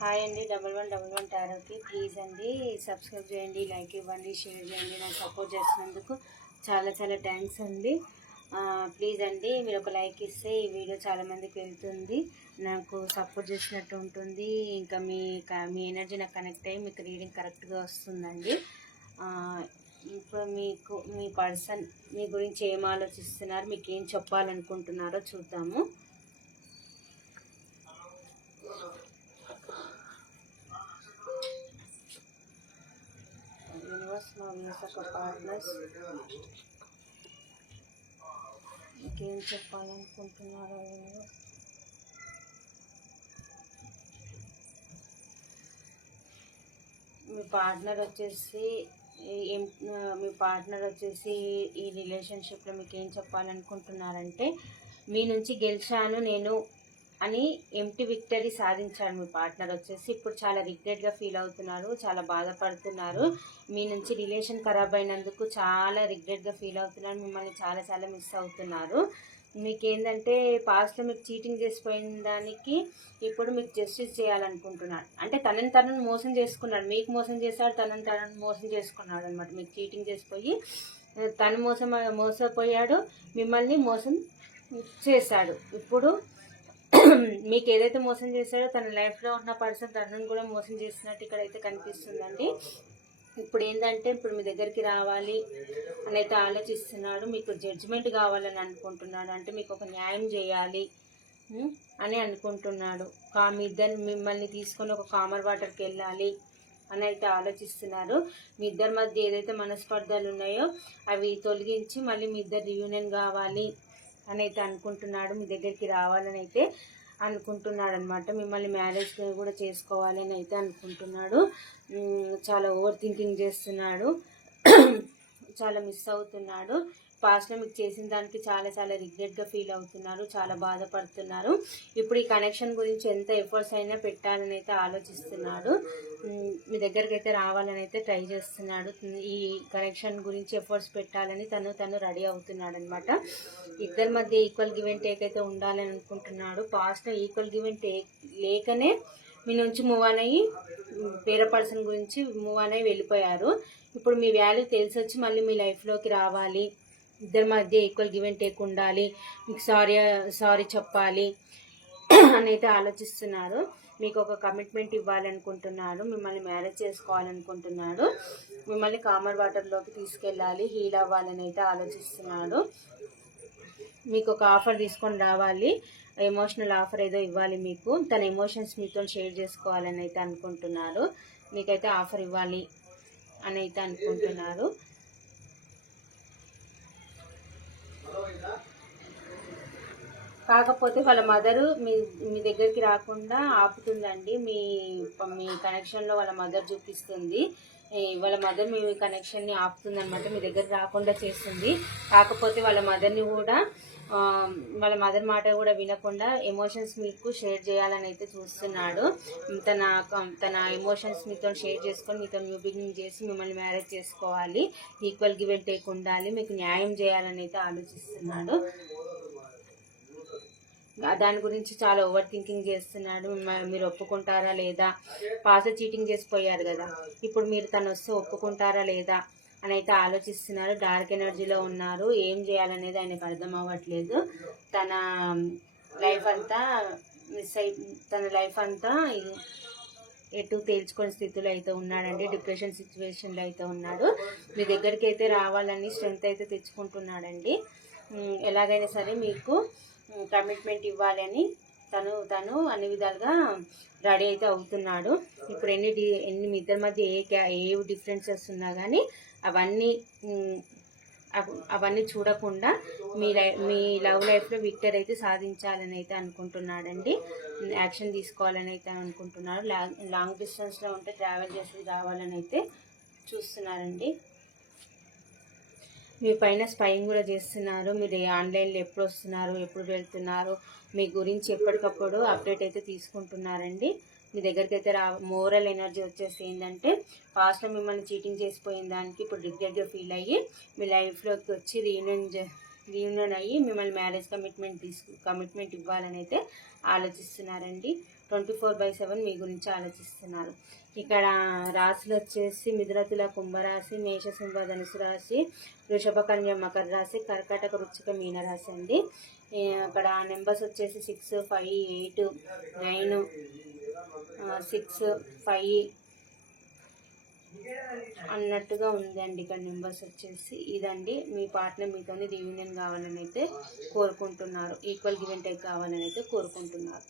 Hi అండి, 1111 టారోకి please అండి subscribe చేయండి, లైక్ ఇవ్వండి, షేర్ చేయండి. నాకు సపోర్ట్ చేసినందుకు చాలా చాలా థ్యాంక్స్ అండి. ప్లీజ్ అండి, మీరు ఒక లైక్ ఇస్తే ఈ వీడియో చాలామందికి వెళ్తుంది, నాకు సపోర్ట్ చేసినట్టు ఉంటుంది. ఇంకా మీ ఎనర్జీ నాకు కనెక్ట్ అయ్యి మీకు రీడింగ్ కరెక్ట్గా వస్తుందండి. ఇప్పుడు మీ పర్సన్ మీ గురించి ఏం ఆలోచిస్తున్నారు, మీకు ఏం చెప్పాలనుకుంటున్నారో చూద్దాము. పార్ట్నర్స్ ఇంకేం చెప్పాలనుకుంటున్నారో. మీ పార్ట్నర్ వచ్చేసి ఈ రిలేషన్షిప్లో మీకు ఏం చెప్పాలనుకుంటున్నారంటే, మీ నుంచి గెలిచాను నేను అని ఎంటీ విక్టరీ సాధించాడు మీ పార్ట్నర్ వచ్చేసి. ఇప్పుడు చాలా రిగ్రెట్గా ఫీల్ అవుతున్నారు, చాలా బాధపడుతున్నారు. మీ నుంచి రిలేషన్ ఖరాబ్ అయినందుకు చాలా రిగ్రెట్గా ఫీల్ అవుతున్నారు, మిమ్మల్ని చాలా చాలా మిస్ అవుతున్నారు. మీకు ఏంటంటే పాస్ట్లో మీకు చీటింగ్ చేసిపోయిన దానికి ఇప్పుడు మీకు జస్టిస్ చేయాలనుకుంటున్నాడు. అంటే తనను మోసం చేసుకున్నాడు, మీకు మోసం చేశాడు, తనను మోసం చేసుకున్నాడు అనమాట. మీకు చీటింగ్ చేసిపోయి తను మోసపోయాడు, మిమ్మల్ని మోసం చేశాడు. ఇప్పుడు మీకు ఏదైతే మోసం చేశాడో తన లైఫ్లో ఉన్న పర్సన్ తనను కూడా మోసం చేసినట్టు ఇక్కడైతే కనిపిస్తుందండి. ఇప్పుడు ఏంటంటే ఇప్పుడు మీ దగ్గరికి రావాలి అని అయితే ఆలోచిస్తున్నాడు, మీకు జడ్జిమెంట్ కావాలని అనుకుంటున్నాడు. అంటే మీకు ఒక న్యాయం చేయాలి అని అనుకుంటున్నాడు. మిమ్మల్ని తీసుకొని ఒక కామర్ వాటర్కి వెళ్ళాలి అని అయితే ఆలోచిస్తున్నారు. మీ ఇద్దరి మధ్య ఏదైతే మనస్పర్ధలు ఉన్నాయో అవి తొలగించి మళ్ళీ మీ ఇద్దరు రియూనియన్ కావాలి అని అయితే అనుకుంటున్నాడు. మీ దగ్గరికి రావాలని అయితే అనుకుంటున్నాడు అనమాట. మిమ్మల్ని మ్యారేజ్ కూడా చేసుకోవాలని అయితే అనుకుంటున్నాడు. చాలా ఓవర్ థింకింగ్ చేస్తున్నాడు, చాలా మిస్ అవుతున్నాడు. పాస్ట్లో మీకు చేసిన దానికి చాలా చాలా రిగ్రెట్గా ఫీల్ అవుతున్నారు, చాలా బాధపడుతున్నారు. ఇప్పుడు ఈ కనెక్షన్ గురించి ఎంత ఎఫర్ట్స్ అయినా పెట్టాలని అయితే ఆలోచిస్తున్నాడు. మీ దగ్గరికి అయితే రావాలని అయితే ట్రై చేస్తున్నాడు. ఈ కనెక్షన్ గురించి ఎఫర్ట్స్ పెట్టాలని తను రెడీ అవుతున్నాడు అనమాట. ఇద్దరి మధ్య ఈక్వల్ గివ్ అండ్ టేక్ అయితే ఉండాలని అనుకుంటున్నాడు. పాస్ట్లో ఈక్వల్ గివ్ అండ్ టేక్ లేకనే మీ నుంచి మూవ్ ఆన్ అయ్యి వేరే పర్సన్ గురించి మూవ్ ఆన్ అయ్యి వెళ్ళిపోయారు. ఇప్పుడు మీ వాల్యూ తెలిసి వచ్చి మళ్ళీ మీ లైఫ్లోకి రావాలి, ఇద్దరి మధ్య ఈక్వల్ గివ్ అండ్ టేక్ ఉండాలి, మీకు సారీ చెప్పాలి అని అయితే ఆలోచిస్తున్నారు. మీకు ఒక కమిట్మెంట్ ఇవ్వాలనుకుంటున్నాడు, మిమ్మల్ని మ్యారేజ్ చేసుకోవాలనుకుంటున్నాడు, మిమ్మల్ని కామర్ వాటర్లోకి తీసుకెళ్ళాలి, హీల్ అవ్వాలని అయితే ఆలోచిస్తున్నాడు. మీకు ఒక ఆఫర్ తీసుకొని రావాలి, ఎమోషనల్ ఆఫర్ ఏదో ఇవ్వాలి మీకు. తన ఎమోషన్స్ మీతో షేర్ చేసుకోవాలని అయితే అనుకుంటున్నారు. మీకైతే ఆఫర్ ఇవ్వాలి అని అయితే అనుకుంటున్నారు. కాకపోతే వాళ్ళ మదరు మీ దగ్గరికి రాకుండా ఆపుతుందండి. మీ కనెక్షన్లో వాళ్ళ మదర్ చూపిస్తుంది, వాళ్ళ మదర్ మీ కనెక్షన్ని ఆపుతుంది అనమాట, మీ దగ్గర రాకుండా చేస్తుంది. కాకపోతే వాళ్ళ మదర్ మాట కూడా వినకుండా ఎమోషన్స్ మీకు షేర్ చేయాలని అయితే చూస్తున్నాడు. తన ఎమోషన్స్ మీతో షేర్ చేసుకొని మీతో న్యూ బిగినింగ్ చేసి మిమ్మల్ని మ్యారేజ్ చేసుకోవాలి, ఈక్వల్ గివ్ అండ్ టేక్ ఉండాలి, మీకు న్యాయం చేయాలని అయితే ఆలోచిస్తున్నాడు. దాని గురించి చాలా ఓవర్ థింకింగ్ చేస్తున్నాడు. మీరు ఒప్పుకుంటారా లేదా, పాస్ చీటింగ్ చేసిపోయారు కదా, ఇప్పుడు మీరు తను వస్తే ఒప్పుకుంటారా లేదా అని అయితే ఆలోచిస్తున్నారు. డార్క్ ఎనర్జీలో ఉన్నారు, ఏం చేయాలనేది ఆయనకు అర్థం అవ్వట్లేదు. తన లైఫ్ అంతా ఎటు తేల్చుకునే స్థితిలో అయితే ఉన్నాడండి, డిప్రెషన్ సిచ్యువేషన్లో అయితే ఉన్నాడు. మీ దగ్గరికి అయితే రావాలని స్ట్రెంత్ అయితే తెచ్చుకుంటున్నాడండి. ఎలాగైనా సరే మీకు కమిట్మెంట్ ఇవ్వాలని తను అన్ని విధాలుగా రెడీ అయితే అవుతున్నాడు. ఇప్పుడు ఎన్ని మీ ఇద్దరి మధ్య ఏ డిఫరెన్సెస్ ఉన్నా కానీ అవన్నీ చూడకుండా మీ లవ్ లైఫ్లో విక్టర్ అయితే సాధించాలని అయితే అనుకుంటున్నాడండి. యాక్షన్ తీసుకోవాలని అయితే అనుకుంటున్నాడు. లాంగ్ డిస్టెన్స్లో ఉంటే ట్రావెల్ చేసి రావాలని అయితే చూస్తున్నారండి. మీ పైన స్పైయింగ్ కూడా చేస్తున్నారు. మీరు ఆన్లైన్లో ఎప్పుడు వస్తున్నారు, ఎప్పుడు వెళ్తున్నారు, మీ గురించి ఎప్పటికప్పుడు అప్డేట్ అయితే తీసుకుంటున్నారండి. మీ దగ్గరికి అయితే మోరల్ ఎనర్జీ వచ్చేసి ఏంటంటే, పాస్ట్లో మిమ్మల్ని చీటింగ్ చేసిపోయిన దానికి ఇప్పుడు రిగ్రెట్గా ఫీల్ అయ్యి మీ లైఫ్లోకి వచ్చి రీయూనియన్ అయ్యి మిమ్మల్ని మ్యారేజ్ కమిట్మెంట్ ఇవ్వాలని అయితే ఆలోచిస్తున్నారండి. 24/7 మీ గురించి ఆలోచిస్తున్నారు. ఇక్కడ రాశులు వచ్చేసి మిథున, తుల, కుంభరాశి, మేష, సింహ, ధనుసు రాశి, వృషభ, కన్య, మకర రాశి, కర్కాటక, వృశ్చిక, మీన రాశి అండి. అక్కడ నెంబర్స్ వచ్చేసి 6, 5, 8, 9, 6, 5 అన్నట్టుగా ఉందండి. ఇక్కడ నెంబర్స్ వచ్చేసి ఇదండి. మీ పార్ట్నర్ మీతోని రీయూనియన్ కావాలని అయితే కోరుకుంటున్నారు. ఈక్వల్ గివ్ అండ్ టేక్ కావాలని అయితే కోరుకుంటున్నారు.